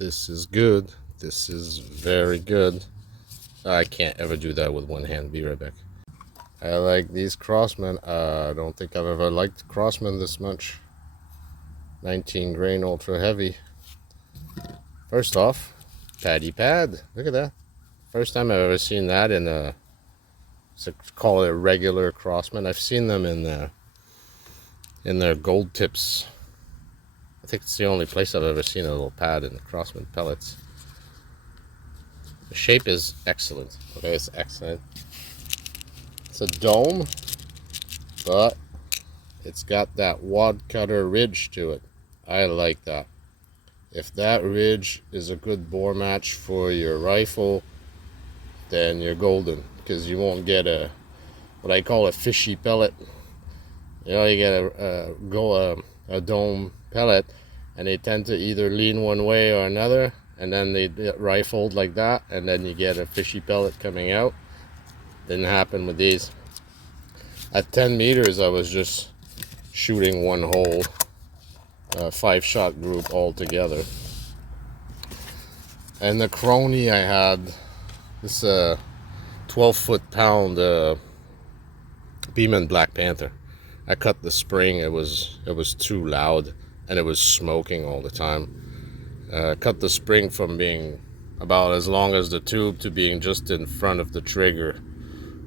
This is good. This is very good. I can't ever do that with one hand. Be right back. I like these crosman. I don't think I've ever liked crosman this much. 19 grain ultra heavy. First off, paddy pad. Look at that. First time I've ever seen that in a, call it a regular crosman. I've seen them in their gold tips. I think it's the only place I've ever seen a little pad in the crosman pellets. The shape is excellent. Okay, it's excellent. It's a dome, but it's got that wad cutter ridge to it. I like that. If that ridge is a good bore match for your rifle, then you're golden, because you won't get what I call a fishy pellet. You know, you get a dome pellet, and they tend to either lean one way or another, and then they get rifled like that, and then you get a fishy pellet coming out. Didn't happen with these. At 10 meters, I was just shooting one hole, 5-shot group all together. And the crony I had, this 12 foot-pound beeman black panther. I cut the spring. It was too loud, and it was smoking all the time. Cut the spring from being about as long as the tube to being just in front of the trigger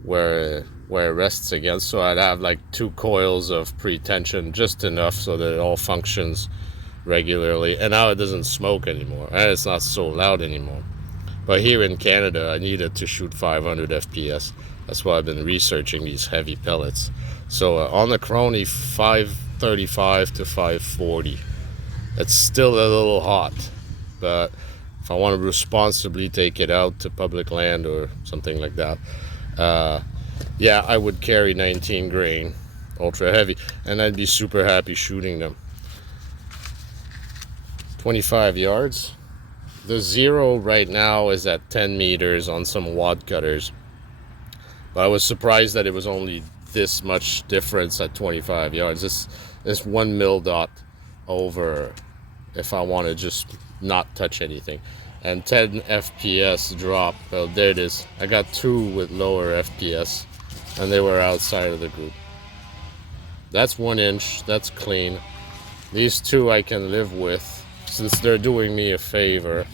where it rests against, so I'd have like 2 coils of pre-tension, just enough so that it all functions regularly. And now it doesn't smoke anymore, and it's not so loud anymore. But here in Canada, I needed to shoot 500 FPS. That's why I've been researching these heavy pellets. So on the crony, 535 to 540. It's still a little hot, but if I want to responsibly take it out to public land or something like that, yeah, I would carry 19 grain ultra heavy, and I'd be super happy shooting them. 25 yards. The zero right now is at 10 meters on some wad cutters, but I was surprised that it was only this much difference at 25 yards. This 1 mil dot over if I want to just not touch anything. And 10 FPS drop. Well, there it is. I got 2 with lower FPS, and they were outside of the group. That's 1 inch. That's clean. These 2 I can live with, since they're doing me a favor.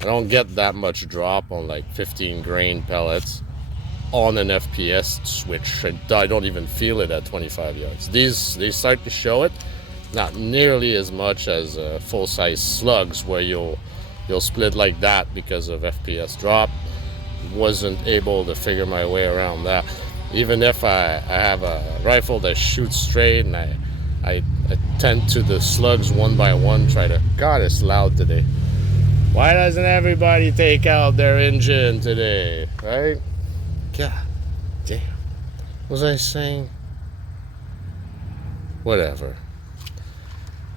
I don't get that much drop on like 15 grain pellets on an FPS switch. I don't even feel it at 25 yards. These, they start to show it. Not nearly as much as full-size slugs, where you'll split like that because of FPS drop. Wasn't able to figure my way around that. Even if I have a rifle that shoots straight, and I tend to the slugs one by one, try to... God, it's loud today. Why doesn't everybody take out their engine today, right? God damn. What was I saying? Whatever.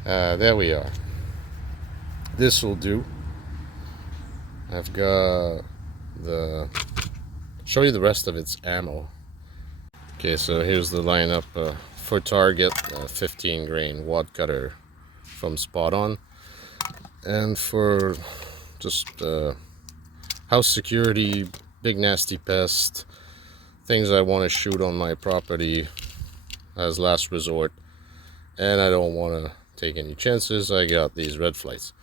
There we are. This will do. I've got show you the rest of its ammo. Okay, so here's the lineup for target. 15 grain wad cutter from Spot On, and for just house security, big nasty pest, things I want to shoot on my property as last resort, and I don't want to take any chances. I got these red flights.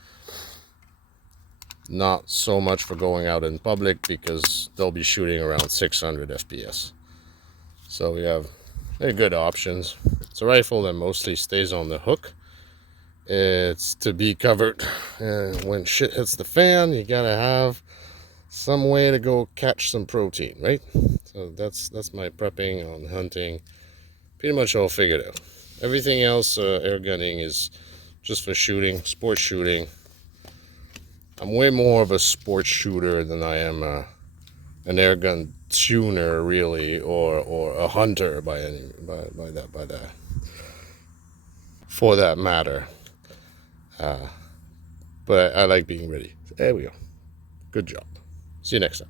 Not so much for going out in public, because they'll be shooting around 600 FPS. So we have very good options. It's a rifle that mostly stays on the hook. It's to be covered, and when shit hits the fan, you gotta have some way to go catch some protein, right? So that's my prepping on hunting. Pretty much all figured out. Everything else, air gunning, is just for shooting, sport shooting. I'm way more of a sports shooter than I am an air gun tuner, really, or a hunter for that matter. But I like being ready. There we go. Good job. See you next time.